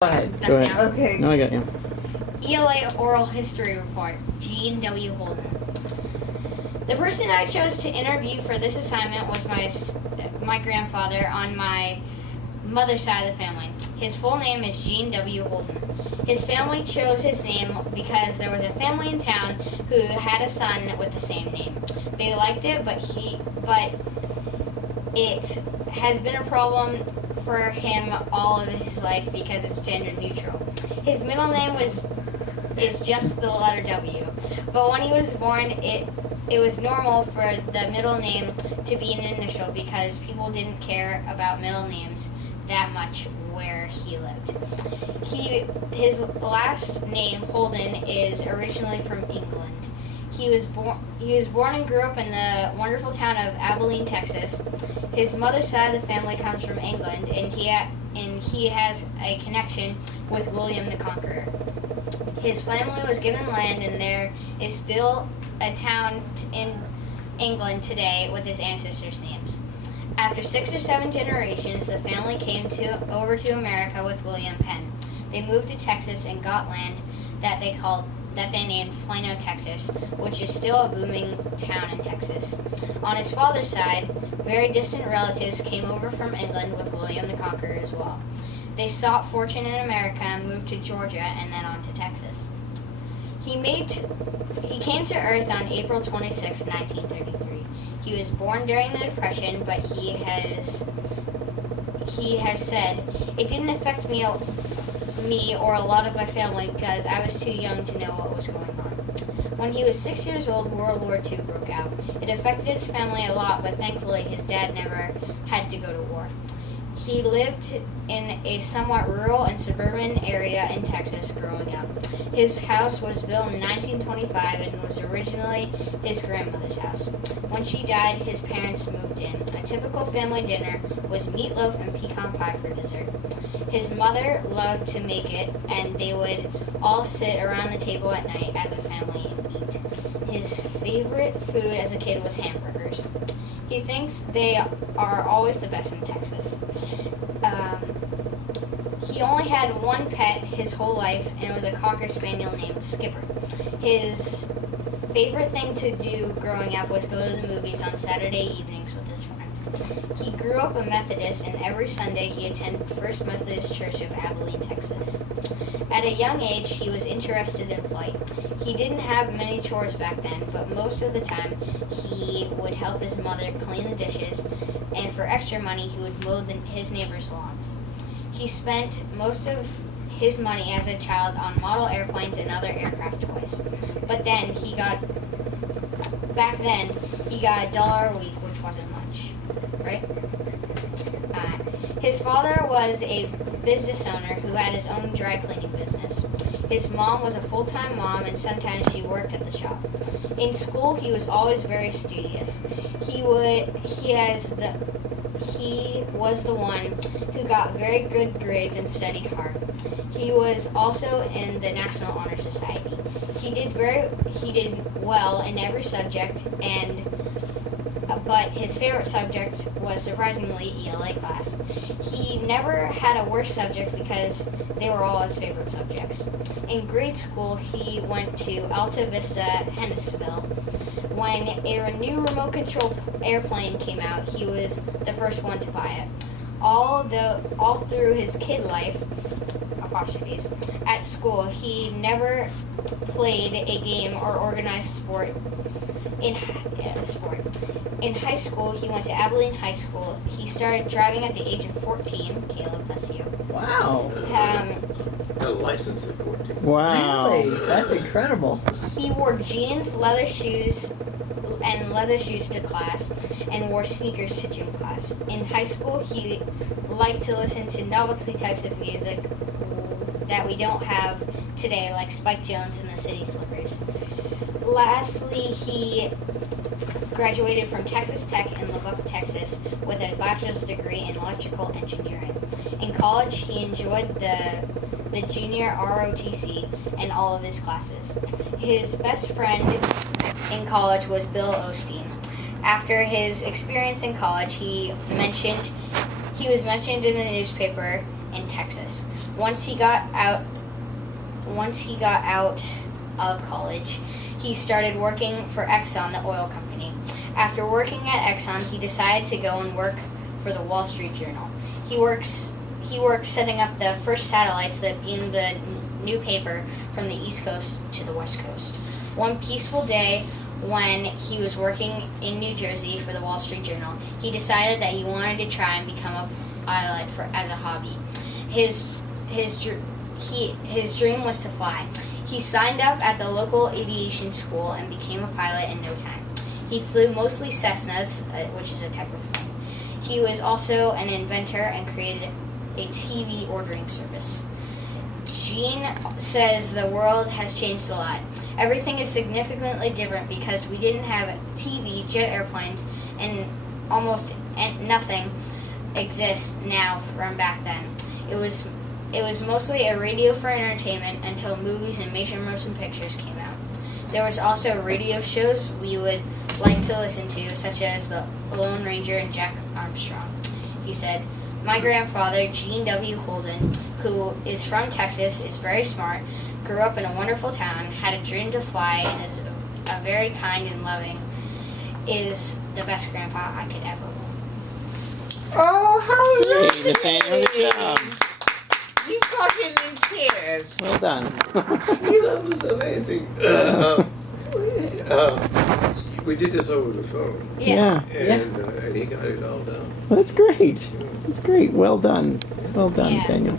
Go ahead. Go ahead. Okay. No, I got you. ELA Oral History Report, Gene W. Holden. The person I chose to interview for this assignment was my grandfather on my mother's side of the family. His full name is Gene W. Holden. His family chose his name because there was a family in town who had a son with the same name. They liked it, but it has been a problem for him all of his life because it's gender neutral. His middle name is just the letter W, but when he was born, it was normal for the middle name to be an initial because people didn't care about middle names that much where he lived. His last name, Holden, is originally from England. He was born and grew up in the wonderful town of Abilene, Texas. His mother's side of the family comes from England, and he has a connection with William the Conqueror. His family was given land, and there is still a town in England today with his ancestors' names. After 6 or 7 generations, the family came over to America with William Penn. They moved to Texas and got land that they named Plano, Texas, which is still a booming town in Texas. On his father's side, very distant relatives came over from England with William the Conqueror as well. They sought fortune in America and moved to Georgia and then on to Texas. He came to Earth on April 26, 1933. He was born during the Depression, but he has said, "It didn't affect me or a lot of my family because I was too young to know what was going on." When he was 6 years old, World War II broke out. It affected his family a lot, but thankfully his dad never had to go to war. He lived in a somewhat rural and suburban area in Texas growing up. His house was built in 1925 and was originally his grandmother's house. When she died, his parents moved in. A typical family dinner was meatloaf and pecan pie for dessert. His mother loved to make it, and they would all sit around the table at night as a family and eat. His favorite food as a kid was hamburgers. He thinks they are always the best in Texas. He only had one pet his whole life, and it was a Cocker Spaniel named Skipper. His favorite thing to do growing up was go to the movies on Saturday evenings with his friends. He grew up a Methodist, and every Sunday he attended First Methodist Church of Abilene, Texas. At a young age, he was interested in flight. He didn't have many chores back then, but most of the time he would help his mother clean the dishes, and for extra money he would mow his neighbors' lawns. He spent most of his money as a child on model airplanes and other aircraft toys. But then back then, he got $1 a week, which wasn't much, right? His father was a business owner who had his own dry cleaning business. His mom was a full-time mom, and sometimes she worked at the shop. In school, he was always very studious. He was the one who got very good grades and studied hard. He was also in the National Honor Society. He did well in every subject, but his favorite subject was surprisingly ELA class. He never had a worse subject because they were all his favorite subjects. In grade school, he went to Alta Vista, Hennesville. When a new remote control airplane came out, he was the first one to buy it. All through his kid life, apostrophes, at school, he never played a game or organized sport. In high school, he went to Abilene High School. He started driving at the age of 14. Caleb, that's you. Wow. Got a license at 14. Wow. Really? That's incredible. He wore jeans, leather shoes to class, and wore sneakers to gym class. In high school, he liked to listen to novelty types of music that we don't have today, like Spike Jones and the City Slickers. Lastly, he graduated from Texas Tech in Lubbock, Texas, with a bachelor's degree in electrical engineering. In college, he enjoyed the junior ROTC and all of his classes. His best friend in college was Bill Osteen. After his experience in college, he was mentioned in the newspaper in Texas. Once he got out of college, he started working for Exxon, the oil company. After working at Exxon, he decided to go and work for the Wall Street Journal. He works setting up the first satellites that beamed the new paper from the East Coast to the West Coast. One peaceful day, when he was working in New Jersey for the Wall Street Journal, he decided that he wanted to try and become a pilot as a hobby. His dream was to fly. He signed up at the local aviation school and became a pilot in no time. He flew mostly Cessnas, which is a type of plane. He was also an inventor and created a TV ordering service. Gene says the world has changed a lot. Everything is significantly different because we didn't have TV, jet airplanes, and almost nothing exists now from back then. It was mostly a radio for entertainment until movies and major motion pictures came out. There was also radio shows we would like to listen to, such as The Lone Ranger and Jack Armstrong. He said, "My grandfather, Gene W. Holden, who is from Texas, is very smart, grew up in a wonderful town, had a dream to fly, and is a very kind and loving, is the best grandpa I could ever want." Oh, how Hey, lovely! Nathaniel, good job. You got him in tears. Well done. That was amazing. We did this over the phone, Yeah. and he got it all down. That's great. That's great. Well done. Well done, Yeah. Nathaniel.